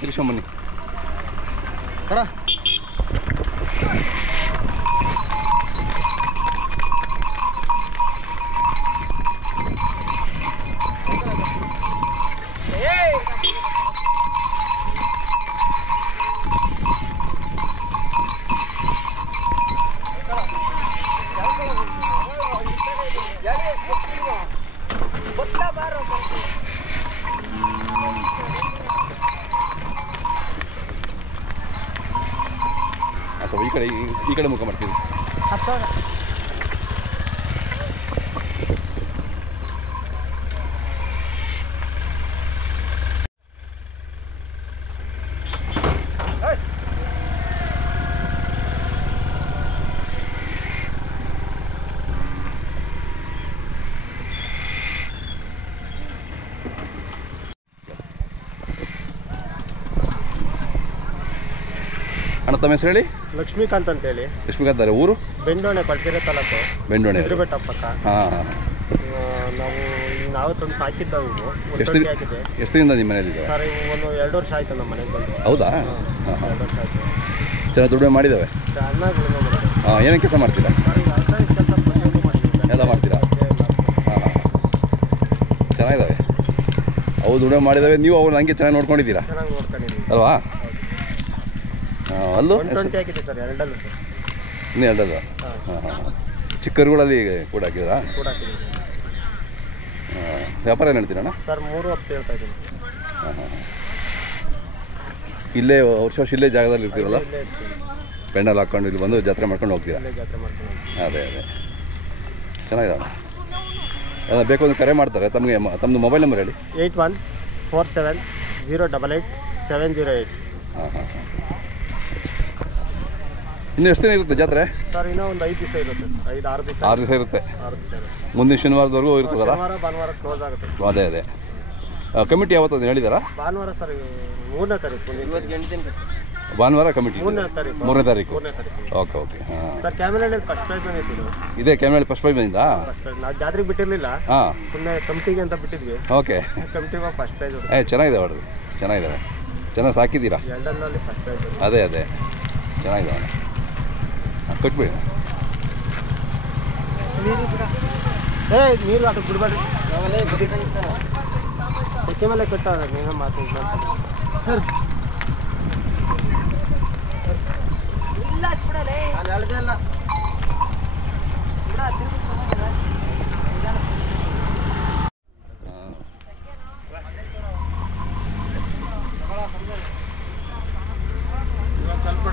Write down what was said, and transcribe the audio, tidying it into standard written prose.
ತಿರ್ಸ್ಕೊಂಬನ್ನಿ ಬರ. ಸ್ವಲ್ಪ ಈ ಕಡೆ ಮುಖ ಮಾಡ್ತೀವಿ. ಅಣ್ಣ ತಮ್ಮ ಹೆಸರು ಹೇಳಿ. ಲಕ್ಷ್ಮೀಕಾಂತ್ ಅಂತೇಳಿ. ಲಕ್ಷ್ಮೀಕಾಂತ್ ಅವರೇ, ಊರು ಬೆಂಡೋಣೆ, ಪಡ್ಕೆರೆ ತಾಲೂಕು, ಬೆಂಡೋಣೆ, ಬೆಟ್ಟ ಪಕ್ಕ. ಹಾಂ, ನಾವು ತಂದು ಸಾಕಿದ್ದವು. ಎಷ್ಟು ದಿನದಿಂದ ನಿಮ್ಮ ಮನೇಲಿ ಇದೆ ಸರ್? ಒಂದು 2 ವರ್ಷ ಆಯ್ತು ನಮ್ಮ ಮನೆಗೆ ಬಂದು. ಹೌದಾ? 2 ವರ್ಷ ಆಯ್ತು. ಚೆನ್ನಾಗಿ ದುಡಿಮೆ ಮಾಡಿದ್ದಾವೆ? ಚೆನ್ನಾಗಿ ಉಳುಮೆ ಮಾಡಿದೆ. ಹಾಂ, ಏನೇನು ಕೆಲಸ ಮಾಡ್ತೀರಾ? ಎಲ್ಲ ಮಾಡ್ತೀರಾ? ಹಾಂ ಹಾಂ, ಚೆನ್ನಾಗಿದ್ದಾವೆ ಅವು, ದುಡಿಮೆ ಮಾಡಿದ್ದಾವೆ. ನೀವು ಅವ್ರು ನನಗೆ ಚೆನ್ನಾಗಿ ನೋಡ್ಕೊಂಡಿದ್ದೀರಾ? ಚೆನ್ನಾಗಿ ನೋಡ್ಕೊಂಡಿದ್ದೀವಿ ಅಲ್ವಾ? ಅಲ್ಲೂ 120 ಹಾಕಿದೆ ಸರ್, 2 ಸರ್. ಇನ್ನೂ 2 ಹಾಂ ಹಾಂ. ಚಿಕ್ಕರುಗಳಲ್ಲಿ ಕೂಡ ಹಾಕಿದ್ರಾ? ಕೂಡ ಹಾಕಿದ್ದೀವಿ. ವ್ಯಾಪಾರ ಏನು ಹೇಳ್ತೀರಣ್ಣ? ಸರ್ 3 ಹಪ್ತೆ ಹೇಳ್ತಾ ಇದ್ದೀನಿ. ಹಾಂ ಹಾಂ. ಇಲ್ಲೇ ವರ್ಷ ಇಲ್ಲೇ ಜಾಗದಲ್ಲಿ ಇರ್ತೀರಲ್ಲ? ಪೆಂಡಲ್ ಹಾಕ್ಕೊಂಡು ಇಲ್ಲಿ ಬಂದು ಜಾತ್ರೆ ಮಾಡ್ಕೊಂಡು ಹೋಗ್ತೀರಾ? ಜಾತ್ರೆ ಮಾಡ್ಕೊಂಡು. ಅದೇ ಚೆನ್ನಾಗಿದೆ. ಬೇಕು ಅಂದ್ರೆ ಕರೆ ಮಾಡ್ತಾರೆ. ತಮ್ಮದು ಮೊಬೈಲ್ ನಂಬರ್ ಹೇಳಿ. 8147088708. ಹಾಂ ಹಾಂ ಹಾಂ. ಇನ್ನು ಎಷ್ಟು ದಿನ ಇರುತ್ತೆ ಜಾತ್ರೆ? ಸರ್ ಇನ್ನೂ ಒಂದು 5 ದಿವಸ ಇರುತ್ತೆ ಸರ್. 5-6 ದಿವಸ. 6 ದಿವಸ ಇರುತ್ತೆ. 6 ದಿವಸ ಇರುತ್ತೆ. ಮುಂದಿನ ಶನಿವಾರದವರೆಗೂ ಇರ್ತದಲ್ಲ? ಶನಿವಾರ ಭಾನುವಾರ ಕ್ಲೋಸ್ ಆಗುತ್ತೆ. ಅದೇ ಕಮಿಟಿ ಯಾವತ್ತು ಅದು ಹೇಳಿದಾರಾ? ಭಾನುವಾರ ಸರ್, 3ನೇ ತಾರೀಕು. ಇವತ್ತು 8 ದಿನ ಭಾನುವಾರ ಕಮಿಟಿ? 3ನೇ ತಾರೀಕು. 3ನೇ ತಾರೀಕು. Okay okay. ಹಾಂ ಸರ್, ಕ್ಯಾಮೆರಾದಲ್ಲಿ ಫಸ್ಟ್ ಪ್ರೈಸ್ ಬಂದಿದ್ದು. ಇದೇ ಕ್ಯಾಮೆರಾದಲ್ಲಿ ಫಸ್ಟ್ ಪ್ರೈಸ್ ಬಂದಿದ್ದಾ? ನಾವು ಜಾತ್ರೆಗೆ ಬಿಟ್ಟಿರಲಿಲ್ಲ. ಹಾಂ, ಸುಮ್ಮನೆ ಕಮಿಟಿಗೆ ಅಂತ ಬಿಟ್ಟಿದ್ವಿ. ಓಕೆ. ಕಮಿಟಿಗೆ ಫಸ್ಟ್ ಪ್ರೈಸ್. ಚೆನ್ನಾಗಿದೆ ಹೊಡ್ರಿ, ಚೆನ್ನಾಗಿದ್ದಾವೆ. ಚೆನ್ನಾಗಿ ಸಾಕಿದ್ದೀರಾ? ಎರಡಲ್ಲಿ ಫಸ್ಟ್ ಪ್ರೈಸ್. ಅದೇ ಚೆನ್ನಾಗಿದ್ದಾವೆ. ಕಟ್ಬಿಡಿ. ನೀರು ಅದಕ್ಕೆ ಬಿಡಬೇಡಿ. ಹೆಚ್ಚು ಮೇಲೆ ಕಟ್ಟ ನೀವೇ ಮಾತು ಇಲ್ಲ. ಸ್ವಲ್ಪ